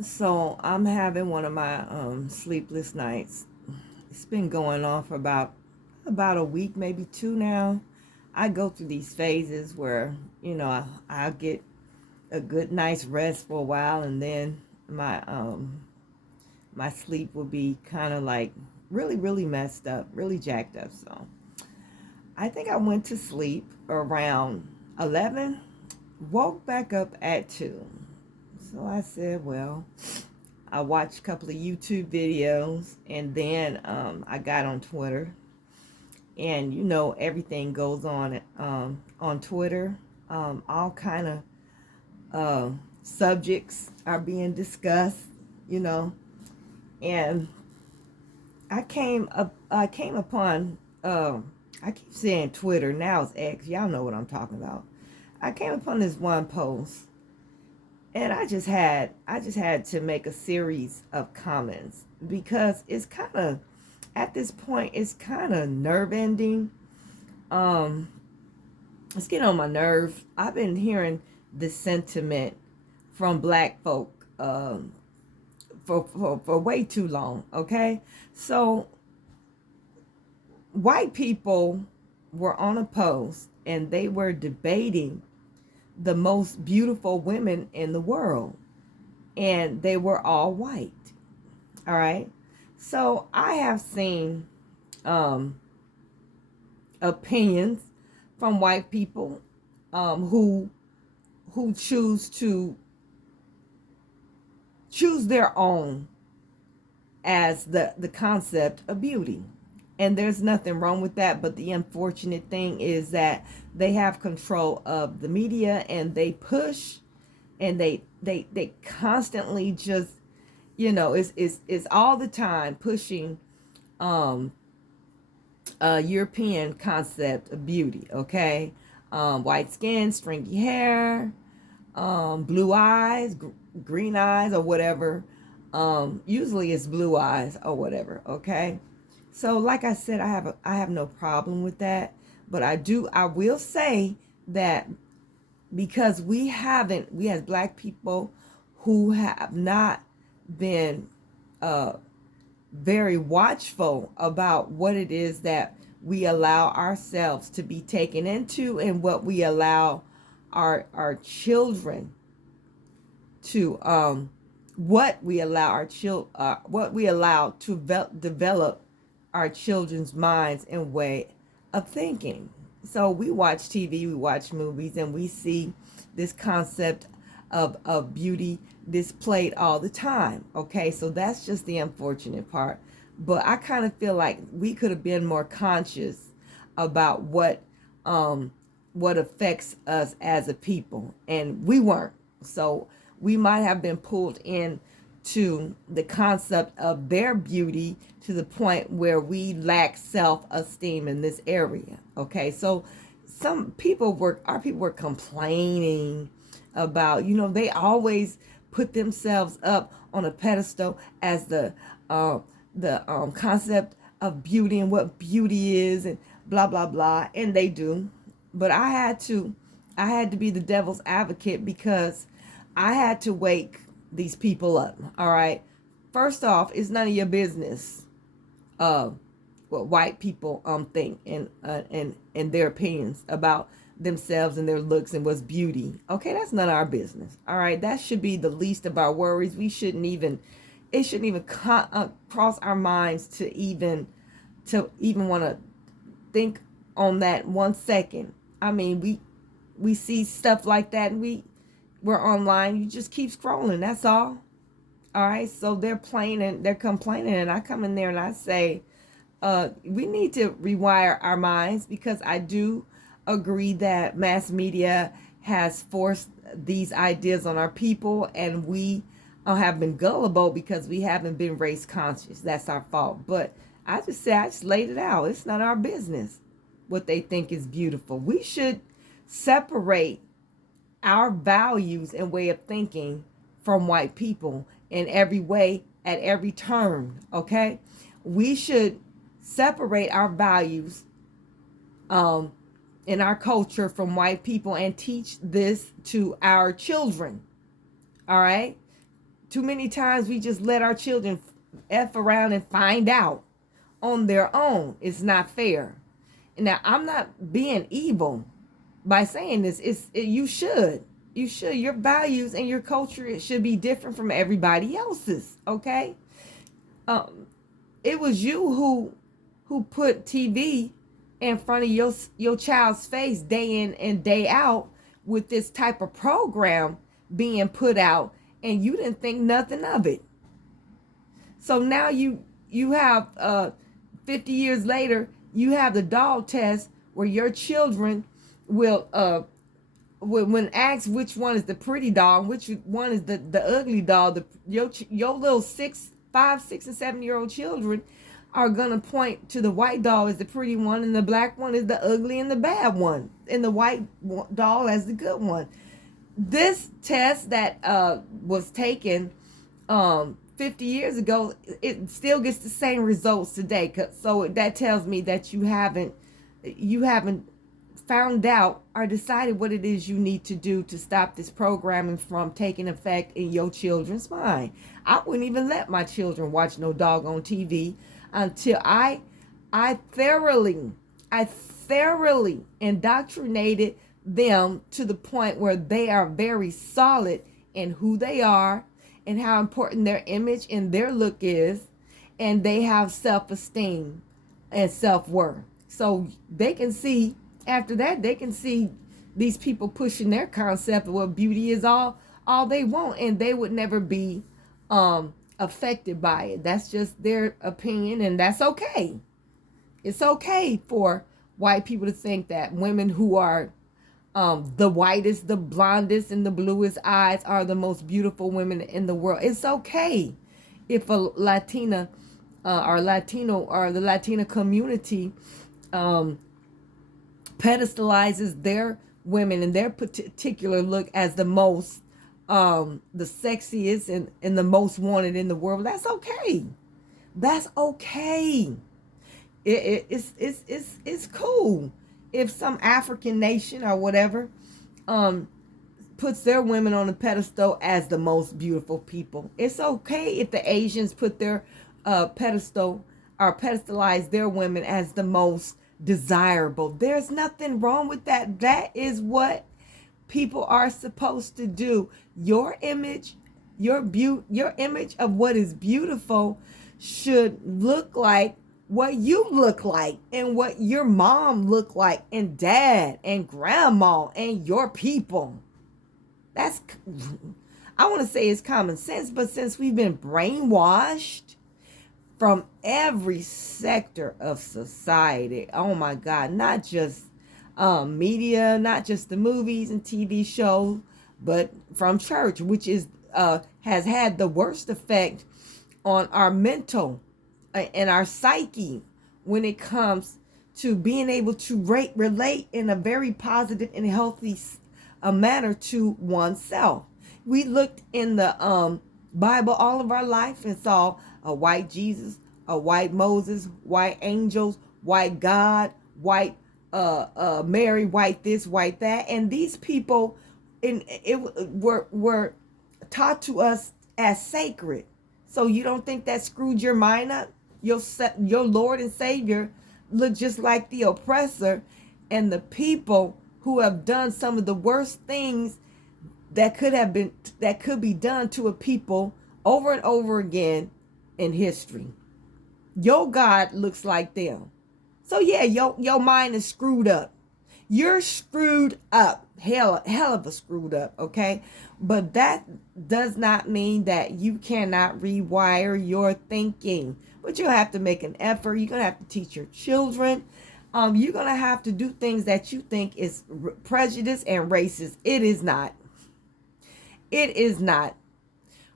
So I'm having one of my sleepless nights. It's been going on for about a week, maybe two now. I go through these phases where I get a good nice rest for a while, and then my sleep will be kind of like really messed up, really jacked up. So I think I went to sleep around 11, woke back up at 2. So I said, well, I watched a couple of YouTube videos, and then I got on Twitter, and everything goes on Twitter. All kind of subjects are being discussed, you know, and I came upon I keep saying Twitter, now it's X. Y'all know what I'm talking about. I came upon this one post, and I just had to make a series of comments because it's kind of, at this point, it's kind of nerve ending. Um, it's getting on my nerve. I've been hearing this sentiment from black folk for way too long. Okay, so white people were on a post and they were debating the most beautiful women in the world, and they were all white. All right. So I have seen um, opinions from white people who choose their own as the concept of beauty. And there's nothing wrong with that, but the unfortunate thing is that they have control of the media, and they push, and they constantly just, it's all the time pushing um European concept of beauty. Okay, white skin, stringy hair, blue eyes, green eyes, or whatever. Usually it's blue eyes or whatever. Okay, so like I said, I have no problem with that, but I will say that because we as black people who have not been uh very watchful about what it is that we allow ourselves to be taken into, and what we allow our children to what we allow to develop our children's minds and way of thinking. So we watch TV, we watch movies, and we see this concept of beauty displayed all the time. Okay, so that's just the unfortunate part. But I kind of feel like we could have been more conscious about what affects us as a people, and we weren't. So we might have been pulled in to the concept of their beauty to the point where we lack self-esteem in this area. Okay, so our people were complaining about, they always put themselves up on a pedestal as the concept of beauty and what beauty is, and blah blah blah, and they do. But I had to be the devil's advocate because I had to wake these people up. All right. First off, it's none of your business uh, what white people think, and their opinions about themselves and their looks and what's beauty. Okay, that's none of our business. All right, that should be the least of our worries. We shouldn't even it shouldn't even cross our minds to even want to think on that 1 second. I mean, we see stuff like that, and we're online. You just keep scrolling. That's all. All right. So they're playing and they're complaining, and I come in there and I say, we need to rewire our minds, because I do agree that mass media has forced these ideas on our people, and we have been gullible because we haven't been race conscious. That's our fault. But I just laid it out. It's not our business what they think is beautiful. We should separate our values and way of thinking from white people in every way, at every turn. Okay, we should separate our values um, in our culture from white people and teach this to our children. All right, Too many times we just let our children F around and find out on their own. It's not fair. Now, I'm not being evil by saying this. You should. You should. Your values and your culture, it should be different from everybody else's. Okay. It was you who put TV in front of your child's face day in and day out with this type of program being put out, and you didn't think nothing of it. So now you have 50 years later, you have the dog test where your children will when asked which one is the pretty dog, which one is the ugly dog, your little 5, 6, and 7-year-old children are gonna point to the white dog as the pretty one, and the black one is the ugly and the bad one, and the white dog as the good one. This test that was taken 50 years ago, it still gets the same results today. So that tells me that you haven't found out or decided what it is you need to do to stop this programming from taking effect in your children's mind. I wouldn't even let my children watch no doggone TV until I thoroughly indoctrinated them to the point where they are very solid in who they are and how important their image and their look is, and they have self-esteem and self-worth. So they can see, after that, they can see these people pushing their concept of what beauty is all they want, and they would never be affected by it. That's just their opinion, and that's okay. It's okay for white people to think that women who are the whitest, the blondest, and the bluest eyes are the most beautiful women in the world. It's okay if a Latina or Latino or the Latina community pedestalizes their women and their particular look as the most, the sexiest and the most wanted in the world. That's okay. That's okay. It's cool if some African nation or whatever puts their women on a pedestal as the most beautiful people. It's okay if the Asians put their pedestal or pedestalize their women as the most desirable. There's nothing wrong with that. That is what people are supposed to do. Your image, your image of what is beautiful should look like what you look like and what your mom looked like and dad and grandma and your people. That's, I want to say it's common sense, but since we've been brainwashed from every sector of society, oh my God, not just media, not just the movies and TV shows, but from church, which is has had the worst effect on our mental and our psyche when it comes to being able to relate in a very positive and healthy manner to oneself. We looked in the Bible all of our life and saw a white Jesus, a white Moses, white angels, white God, white Mary, white this, white that, and these people were taught to us as sacred. So you don't think that screwed your mind up? Your Lord and Savior look just like the oppressor and the people who have done some of the worst things that could be done to a people over and over again in history. Your God looks like them. So yeah, your mind is screwed up. You're screwed up. Hell of a screwed up, okay? But that does not mean that you cannot rewire your thinking. But you'll have to make an effort. You're going to have to teach your children. You're going to have to do things that you think is prejudice and racist. It is not. It is not.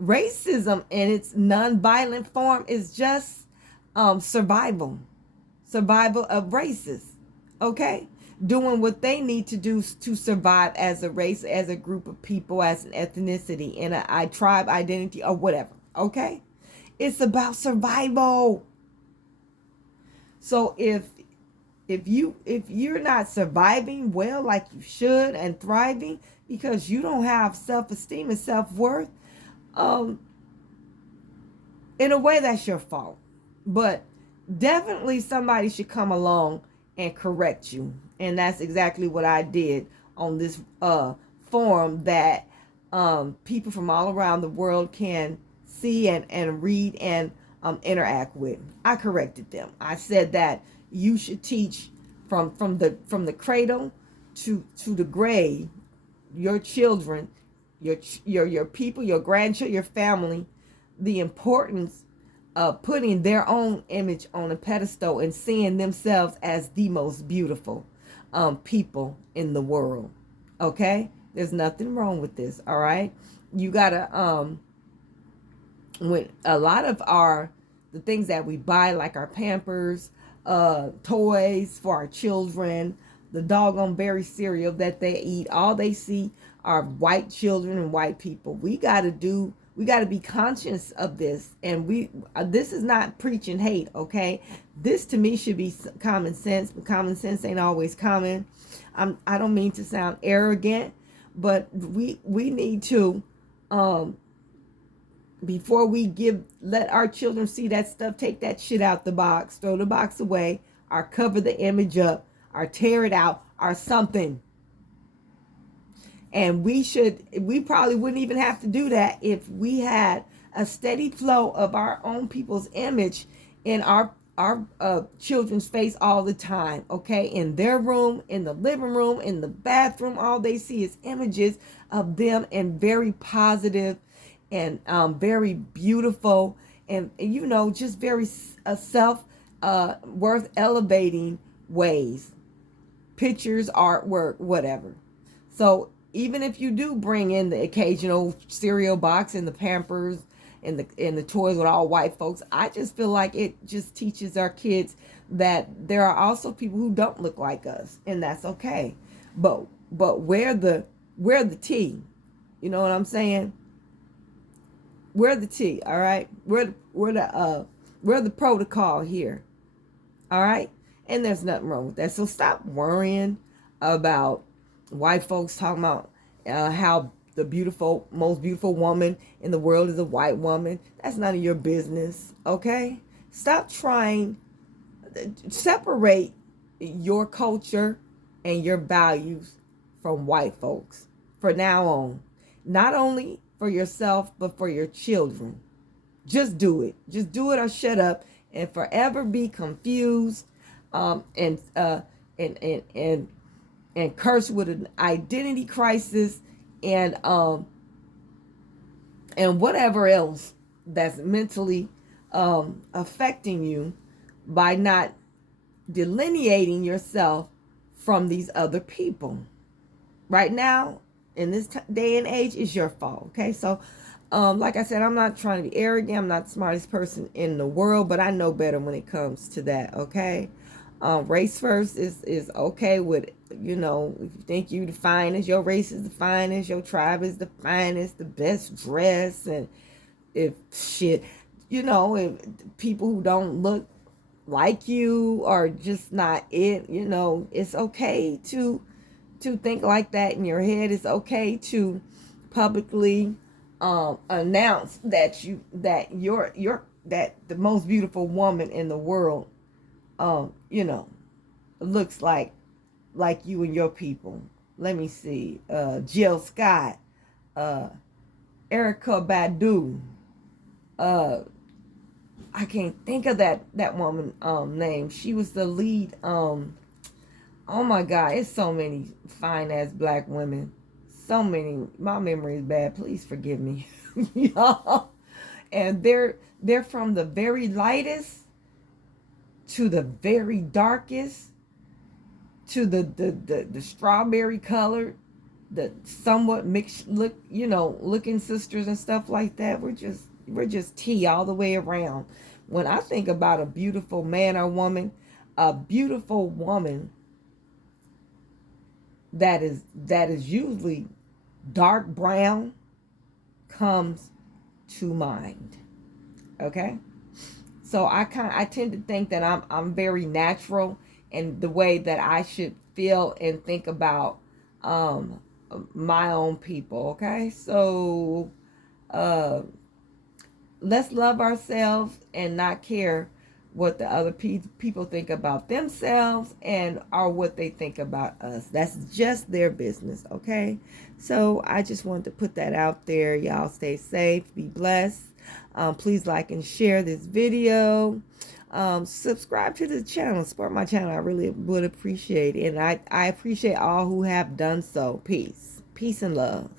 Racism in its nonviolent form is just survival of races, okay? Doing what they need to do to survive as a race, as a group of people, as an ethnicity, in a tribe identity or whatever, okay? It's about survival. So if you're not surviving well like you should and thriving because you don't have self-esteem and self-worth, in a way, that's your fault. But definitely somebody should come along and correct you. And that's exactly what I did on this forum that people from all around the world can see and read and interact with. I corrected them. I said that you should teach from the cradle to the grave, your children, your people, your grandchildren, your family, the importance of putting their own image on a pedestal and seeing themselves as the most beautiful people in the world. Okay? There's nothing wrong with this, all right? You gotta when a lot of the things that we buy, like our Pampers, toys for our children, the doggone berry cereal that they eat, all they see are white children and white people. We got to be conscious of this. And this is not preaching hate, okay? This to me should be common sense, but common sense ain't always common. I don't mean to sound arrogant, but we need to before we let our children see that stuff, take that shit out the box, throw the box away, or cover the image up, or tear it out, or something. And we probably wouldn't even have to do that if we had a steady flow of our own people's image in our children's face all the time, okay? In their room, in the living room, in the bathroom, all they see is images of them in very positive and very beautiful and just very self worth elevating ways, pictures, artwork, whatever. So even if you do bring in the occasional cereal box and the Pampers and the toys with all white folks, I just feel like it just teaches our kids that there are also people who don't look like us, and that's okay. But wear the tea. You know what I'm saying? Wear the tea, all right? We're the protocol here. All right? And there's nothing wrong with that. So stop worrying about white folks talking about how the most beautiful woman in the world is a white woman. That's none of your business, okay? Stop trying separate your culture and your values from white folks from now on. Not only for yourself, but for your children. Just do it. Just do it or shut up and forever be confused and cursed with an identity crisis and whatever else that's mentally affecting you by not delineating yourself from these other people. Right now, in this day and age, is your fault. Okay, so like I said, I'm not trying to be arrogant. I'm not the smartest person in the world, but I know better when it comes to that. Okay, race first is okay with, if you think you the finest, your race is the finest, your tribe is the finest, the best dress, and if people who don't look like you are just not it, it's okay to think like that in your head. It's okay to publicly announce that the most beautiful woman in the world looks like you and your people. Let me see. Jill Scott, Erica Badu, I can't think of that woman name. She was the lead. Oh my God, it's so many fine ass black women. So many. My memory is bad. Please forgive me, y'all. And they're from the very lightest to the very darkest to the strawberry colored, the somewhat mixed looking sisters and stuff like that. We're just tea all the way around. When I think about a beautiful man or woman, a beautiful woman that is usually dark brown comes to mind. Okay? So I tend to think that I'm very natural in the way that I should feel and think about my own people. Okay? So let's love ourselves and not care what the other people think about themselves and or what they think about us. That's just their business, okay? So I just wanted to put that out there. Y'all stay safe, be blessed. Please like and share this video. Subscribe to the channel, support my channel. I really would appreciate it. And I appreciate all who have done so. Peace and love.